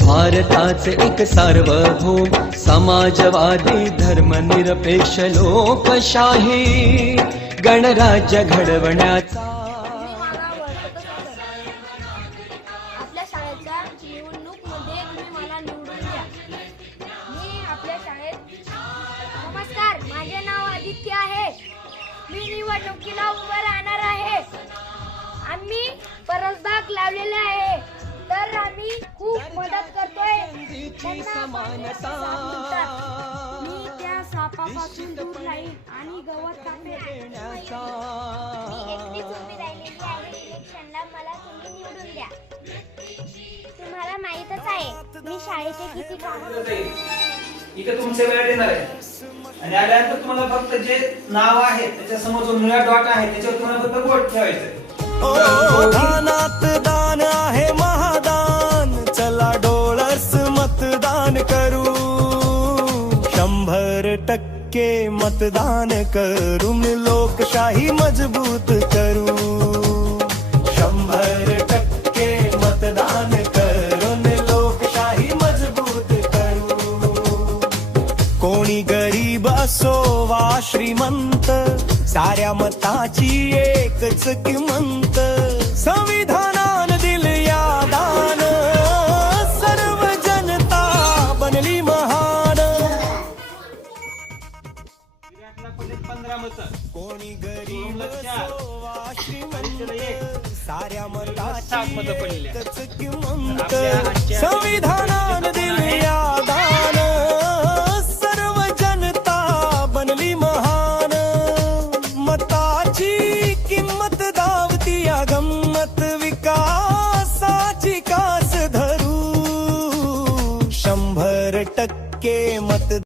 भारताचे एक सार्वभौम समाजवादी धर्मनिरपेक्ष लोकशाही. गणराज्य घडवण्याचा आपल्या शाळेच्या निवडणूकमध्ये तुम्ही मला निवडून द्या. मी आपल्या शाळेत नमस्कार माझे नाव आदित्य आहे. मी निवडणुकीला उभं राहणार आहे. आम्ही परसबाग लावलेले त्यांना समानता मी त्या सापापासून दूर राहील आणि गवत कापेल देण्याचा मी एकटीच उभी राहिलेली आहे. इलेक्शनला मला तुम्ही निवडून द्या. तुम्हाला माहीतच आहे मी शाळेचे किती काम. इथे तुमचे वेळ येणार आहे. आणि आल्यानंतर तुम्हाला फक्त जे नाव आहे त्याच्यासमोर जो निळा डॉट आहे त्याच्यावर तुम्हाला फक्त बोट ठेवायचं आहे. टक्के मतदान करून लोकशाही मजबूत करू. शंभर टक्के मतदान करून लोकशाही मजबूत करू. कोणी गरीब असो वा श्रीमंत साऱ्या मताची एकच किंमत. संविधान पंधरा मतं. कोणी गरीब. साऱ्या मताची. एकच किंमत. संविधानान दिल दान सर्व जनता बनली महान. मताची किंमत दावती या गंमत विकासाची कास धरू. शंभर टक्के मत